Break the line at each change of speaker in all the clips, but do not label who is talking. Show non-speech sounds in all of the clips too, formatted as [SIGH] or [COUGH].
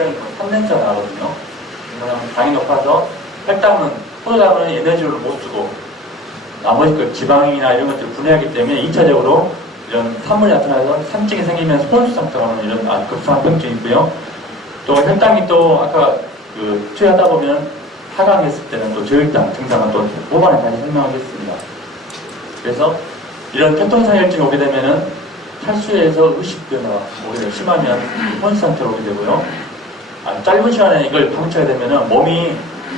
시간이 거의 3년째 나거든요. 그러면 당이 높아서 혈당은 포도당은 에너지로 못 쓰고 나머지 그 지방이나 이런 것들을 분해하기 때문에 2차적으로 이런 산물이 나타나서 산증이 생기면서 혼수 상태가 오는 이런 아, 급성한 병증이 있고요. 또 혈당이 또 아까 그 투여하다 보면 하강했을 때는 또 저혈당 증상은 또 후반에 다시 설명하겠습니다. 그래서 이런 교통상혈증이 오게 되면은 탈수에서 의식 변화가 오게 되고 심하면 혼수 상태로 오게 되고요. 아, 짧은 시간에 이걸 방치하게 되면은 몸이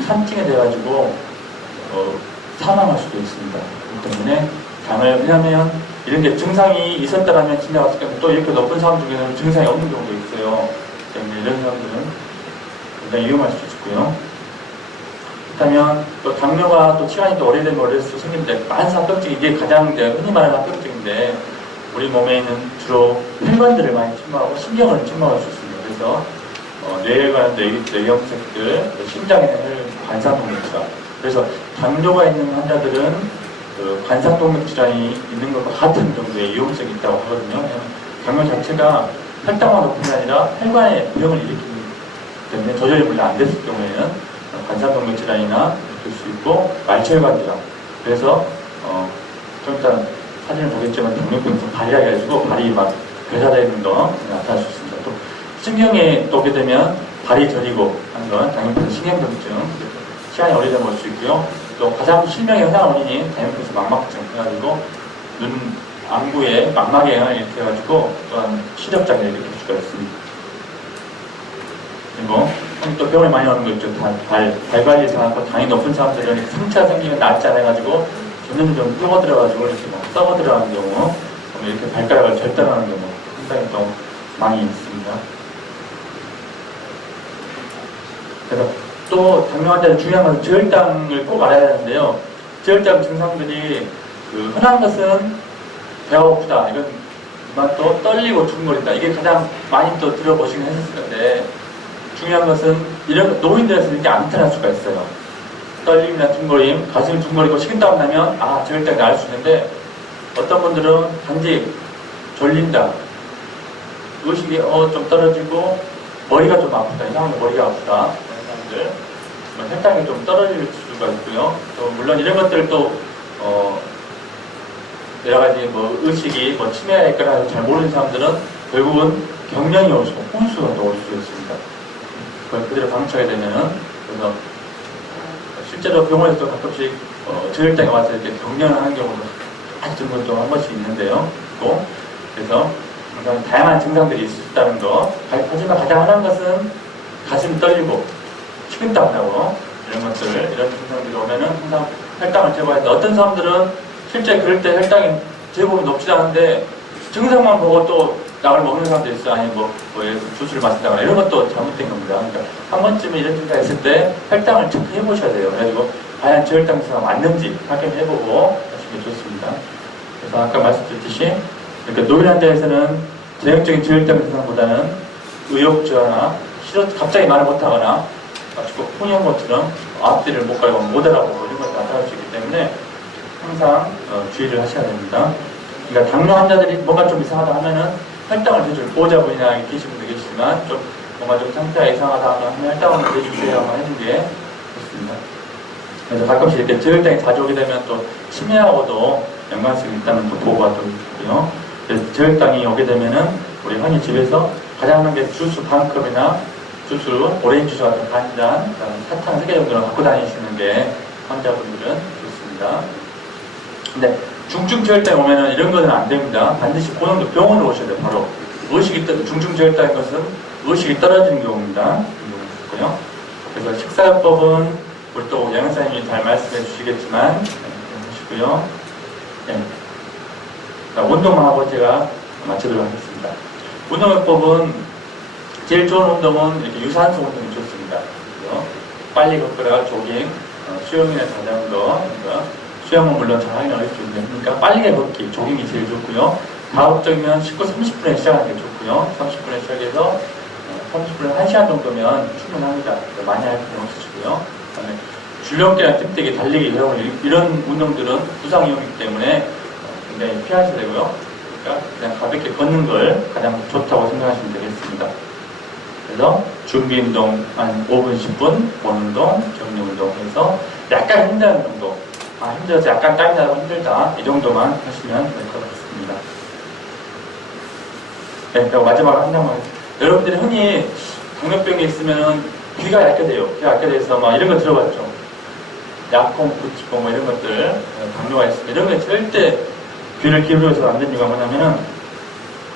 산증이 돼가지고 어, 사망할 수도 있습니다. 그렇기 때문에 당을 왜냐하면 이런 게 증상이 있었다라면 지나갔을 텐데 또 이렇게 높은 사람 중에는 증상이 없는 경우도 있어요. 때문에 이런 사람들은 굉장히 위험할 수 있고요. 그렇다면 또 당뇨가 또 시간이 또 오래되면 오래될수록 생기는데 만사병증 이게 가장 이제 흔히 말하는 합병증인데 우리 몸에 있는 주로 혈관들을 많이 침범하고 신경을 침범할 수 있습니다. 그래서 어, 뇌에 관한 뇌, 뇌경색들, 또 심장에 있는 관상동맥 질환. 그래서 당뇨가 있는 환자들은 그 관상동맥 질환이 있는 것과 같은 정도의 위험성이 있다고 하거든요. 당뇨 자체가 혈당만 높은 게 아니라 혈관에 병을 일으키기 때문에 조절이 물론 안 됐을 경우에는 관상동맥 질환이나 될 수 있고 말초혈관 질환. 그래서 어, 좀 이따 사진을 보겠지만 당뇨병에서 발이 해가지고 발이 막 괴사되어 있는 거 나타날 수 있습니다. 또 신경에 또 오게 되면 발이 저리고 하는 건 당뇨병 신경경증 시간이 오래되면 올 수 있고요. 또 가장 실명의 현상 원인인 당뇨병에서 망막증 해가지고 눈 안구에 망막에 영향을 일으켜가지고 또한 시력장애를 일으킬 수가 있습니다. 그리고 또 병을 많이 오는 거 있죠. 발, 발, 발 관리 이상하고 당이 높은 사람들은 상처가 생기면 낫지 않아가지고 점점 좀 썩어들어가지고 이렇게 막 썩어들어가는 경우 이렇게 발가락을 절단하는 경우 상당히 또 많이 있습니다. 그래서 또 당뇨 환자는 중요한 것은 저혈당을 꼭 알아야 하는데요. 저혈당 증상들이 그 흔한 것은 배가 고프다 이건 이만 또 떨리고 두근거린다 이게 가장 많이 또 들어보시긴 했을 건데 중요한 것은 이런 노인들에서 이렇게 안 나타날 수가 있어요. 떨림이나 둥거림, 가슴이 둥거리고 식은땀 나면 아 저혈당이 알수 있는데 어떤 분들은 단지 졸린다, 의식이 어, 좀 떨어지고 머리가 좀 아프다, 이상하게 머리가 아프다 뭐 혈당이 좀 떨어질 수가 있고요. 또 물론 이런 것들도 어, 여러 가지 뭐 의식이 뭐 치매가 있거나 잘 모르는 사람들은 결국은 경련이 올 수, 혼수가 또 올 수 있습니다. 그걸 그대로 방치하게 되면은 그래서 실제로 병원에서 가끔씩 어, 저혈당이 와서 이렇게 경련을 하는 경우도 아주 드문 또한 번씩 있는데요. 또 그래서 다양한 증상들이 있다는 거. 하지만 가장 흔한 것은 가슴이 떨리고 식은땀 나고 이런 것들 이런 증상들이 오면은 항상 혈당을 재봐야 돼. 어떤 사람들은 실제 그럴 때 혈당이 제법이 높지 않은데 증상만 보고 또 약을 먹는 사람도 있어. 아니 뭐, 뭐 주스를 마신다거나 이런 것도 잘못된 겁니다. 그러니까 한 번쯤에 이런 증상이 있을 때 혈당을 체크해 보셔야 돼요. 그래가지고 과연 저 혈당 증상 맞는지 확인해 보고 하시면 좋습니다. 그래서 아까 말씀드렸듯이 그러니까 노인 환자에서는 전형적인 저혈당 증상보다는 의욕 저하나 싫어 갑자기 말을 못하거나 마치 폰이온 것처럼 앞뒤를 못 가고 못 알아보고 이런 것이 나타날 수 있기 때문에 항상 어, 주의를 하셔야 됩니다. 그러니까 당뇨 환자들이 뭔가 좀 이상하다 하면은 혈당을 해줄 보호자분이나 계신 분도 계시지만 좀 뭔가 좀 상태가 이상하다 하면 혈당을 해주세요 한번 해준 게 좋습니다. 그래서 가끔씩 이렇게 저혈당이 자주 오게 되면 또 치매하고도 연관성이 있다는 또 보고가 또 있고요. 그래서 저혈당이 오게 되면은 우리 흔히 집에서 가장 하는 게 주스 반 컵이나 주스, 오렌지 주스 같은 반 잔, 사탕 3개 정도는 갖고 다니시는 게 환자분들은 좋습니다. 근데 중증 저혈당이 오면은 이런 거는 안 됩니다. 반드시 고정도 병원에 오셔야 돼요, 바로. 의식이 떨, 중증 저혈당인 것은 의식이 떨어지는 경우입니다. 있고요. 그래서 식사요법은 우리 또 양현사님이 잘 말씀해 주시겠지만, 네, 보시고요. 네. 자, 운동만 하고 제가 마치도록 하겠습니다. 운동요법은 제일 좋은 운동은 이렇게 유산소 운동이 좋습니다. 그래서 빨리 걷거나 조깅, 어, 수영이나 자전거, 그러니까 수영은 물론 잘 하긴 어렵겠는데, 그러니까 빨리 걷기, 조깅이 제일 좋고요. 가급적이면 19, 30분에 시작하는 게 좋고요. 30분에 시작해서 30분에 1시간 정도면 충분합니다. 많이 할 필요 없으시고요. 그다음에 줄넘기나 뜸뛰기, 달리기 이런, 이런 운동들은 부상 위험이기 때문에 굉장히 피하셔야 되고요. 그러니까 그냥 가볍게 걷는 걸 가장 좋다고 생각하시면 되겠습니다. 그래서 준비 운동 한 5분, 10분, 본 운동, 정리 운동 해서 약간 힘든 정도. 아, 힘들어서 약간 땀이 나고 힘들다. 이 정도만 하시면 될 것 같습니다. 네, 그리고 마지막 한 장만. 여러분들이 흔히 당뇨병이 있으면 귀가 얇게 돼요. 귀가 얇게 돼서 막 이런 거 들어봤죠. 약콩, 부치콩 뭐 이런 것들, 어, 당뇨가 있으면 이런 거 절대 귀를 기울여서 안 되는 이유가 뭐냐면은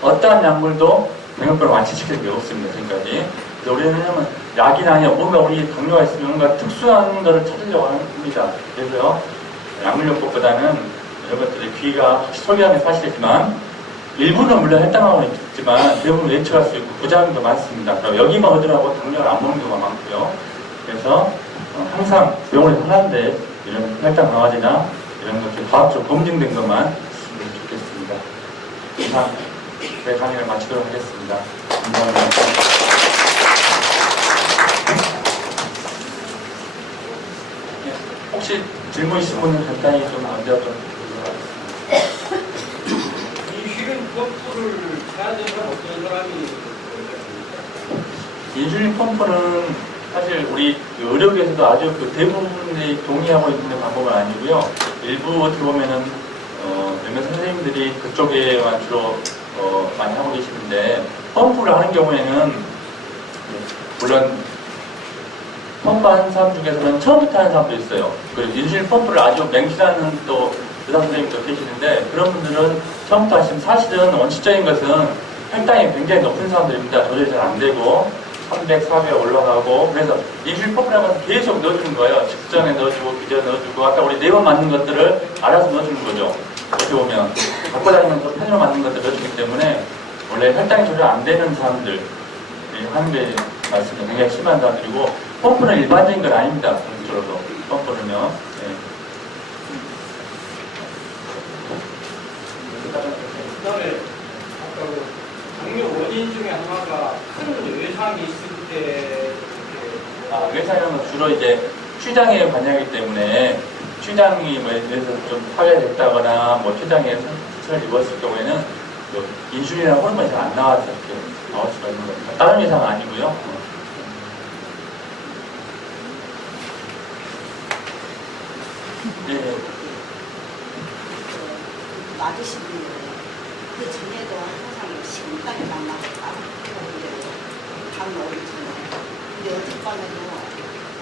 어떠한 약물도 병역병을 완치시키는 게 없습니다, 지금까지. 그래서 우리는 하면 약이나 아니야 뭔가 우리 당뇨가 있으면 뭔가 특수한 거를 찾으려고 합니다. 그래서요, 약물요법보다는 여러분들의 귀가 소리하는 사실이지만 일부는 물론 혈당하고 있지만 대부분 예측할 수 있고 부작용도 많습니다. 그럼 여기만 얻으라고 당뇨를 안 먹는 경우가 많고요. 그래서 어, 항상 병원에서 하는데 이런 혈당 강화제나 이런 것들 과학적으로 검증된 것만 쓰면 좋겠습니다. 이상 제 강의를 마치도록 하겠습니다. 감사합니다. 네, 혹시 질문 있으신 분은 간단히 좀 먼저 좀 드리도록 하겠습니다.
이 쉬는 버프를 해야 되는 어떤 사람이
인슐린 펌프는 사실 우리 그 의료계에서도 아주 그 대부분이 동의하고 있는 방법은 아니고요. 일부 어떻게 보면은 어, 몇몇 선생님들이 그쪽에만 주로 어, 많이 하고 계시는데 펌프를 하는 경우에는 물론 펌프 하는 사람 중에서는 처음부터 하는 사람도 있어요. 그리고 인슐린 펌프를 아주 맹신하는 또 의사 선생님도 계시는데 그런 분들은 처음부터 하시면 사실은 원칙적인 것은 혈당이 굉장히 높은 사람들입니다. 도저히 잘안 되고 300, 400 올라가고 그래서 인슐린 펌프라면 계속 넣어주는 거예요. 직전에 넣어주고 기전에 넣어주고 아까 우리 네 번 맞는 것들을 알아서 넣어주는 거죠. 어떻게 보면 갖고 다니면서 편으로 맞는 것들 넣어주기 때문에 원래 혈당이 조절 안 되는 사람들 이 하는 게 말씀이 굉장히 심한 사람들이고 펌프는 일반적인 건 아닙니다. 공식적으로도 펌프는요. 예.
그다음에 아까 그 당뇨 원인 중에 하나가 큰 외상이 있을 때
아, 외상은 주로 이제 췌장에 관여하기 때문에 췌장이 뭐 예를 들어서 좀 파괴됐다거나 뭐 췌장에 상처를 입었을 경우에는 그 인슐린이나 호르몬이 잘 안 나와서 이렇게 나올 수가 있는 겁니다. 다른 외상은 아니고요. 예, 예.
맞으신 분들 그 전에도 항상 식은땀이 남나니까 밥 먹기 전에 근데 어젯밤에도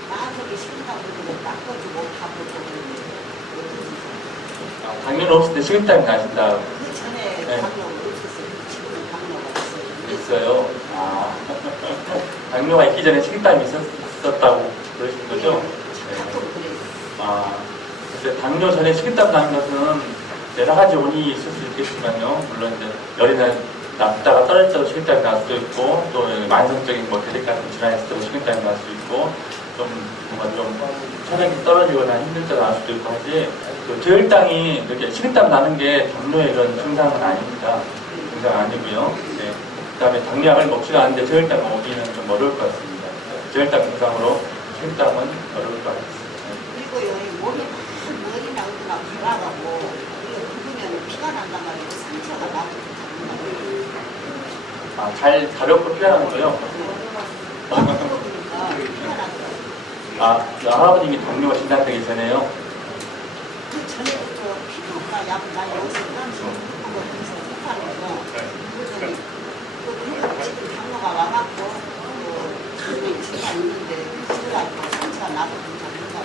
식은땀 닦아주고 밥을
아, 당뇨는 없을 때 식은땀이 나신다.
그 전에
네.
당뇨가 없었어요 지금은 당뇨가 있어요
있어요. 아, [LAUGHS] 당뇨가 있기 전에 식은땀이 있었다고 그러시는 거죠?
그래요
아, 글쎄, 당뇨 전에 식은땀 나는 것은 여러 가지 원인이 있을 수 있겠지만요. 물론 이제 열이 나, 났다가 떨어질 때도 식은땀이 날 수도 있고, 또 만성적인 뭐 대립 같은 질환이 있을 때도 식은땀이 날 수도 있고, 좀 뭔가 좀 체력이 떨어지거나 힘들 때도 날 수도 있고 하지, 그 저혈당이 이렇게 식은땀 나는 게 당뇨의 이런 증상은 아닙니다. 증상 아니고요. 네. 그 다음에 당뇨약을 먹지도 않는데 저혈당 오기는 좀 어려울 것 같습니다. 저혈당 증상으로 식은땀은 어려울 것 같습니다.
그리고요 이 몸이 막 머리나 어디나 불나가고 이거 누르면 피가 난단 말이에요 상처가 나고
아, 잘 가볍고 피하는 거요? [LAUGHS]
막 들어보니까 피가 나더라고요
아, 그 할아버님이 당뇨가 진단되기 전에요?
그 전에부터 피부가 약 많이 없었던 거 그래서 못하는 거 그러더니 그 지금 당뇨가 와갖고 뭐 지금 증상 있는데 그래가지고 상처가 나고 잡는다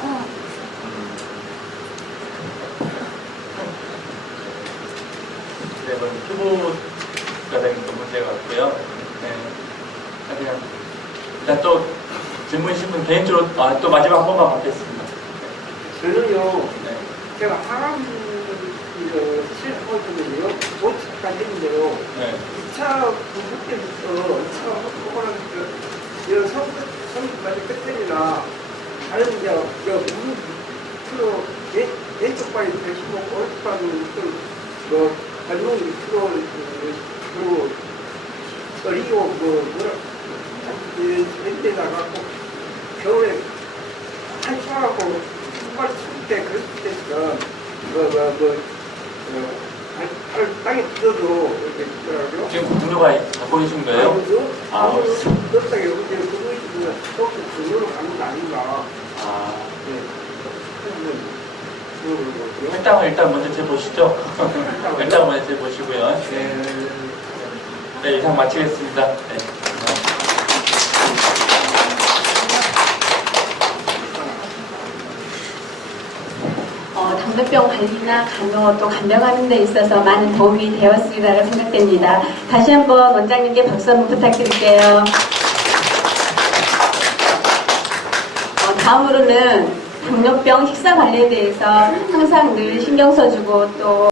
네, 뭐 피부가 되는 또 문제가 같고요. 네. 아, 그냥, 일단 또 질문 있으신 분 개인적으로, 아, 또 마지막 한 번만 받겠습니다.
저는요,
네.
제가 항암 그 실험을 보면요, 도착까지 했는데요,
네.
2차 공부 때부터 2차 호흡하는 그, 이런 성, 성까지 끝들이나, 다른 이제, 저, 문, 프로, 왼, 왼쪽 발이 되시고, 오른쪽 발은 좀, 뭐, 발목이 프로, 그, 그, 떨리고, 뭐, 뭐라, 그, 왼대다가 꼭, 겨울에 한숨하고, 손발 칠때 그럴 때는, 뭐, 뭐, 뭐, 어, 땅에 뜯어도 이렇게 있더라고요.
지금 동료가 갖고 계신 거예요? 아.
떴다게 이제 그거 있으면 또 그거로 가는 거 아닌가.
아,
네.
혈당을 일단 먼저 재보시죠. [LAUGHS] 혈당 먼저 재보시고요.
네.
네, 이상 마치겠습니다. 네.
어, 당뇨병 관리나 간호 또 감량하는 데 있어서 많은 도움이 되었으리라고 생각됩니다. 다시 한번 원장님께 박수 한번 부탁드릴게요. 어, 다음으로는 당뇨병 식사 관리에 대해서 항상 늘 신경 써주고 또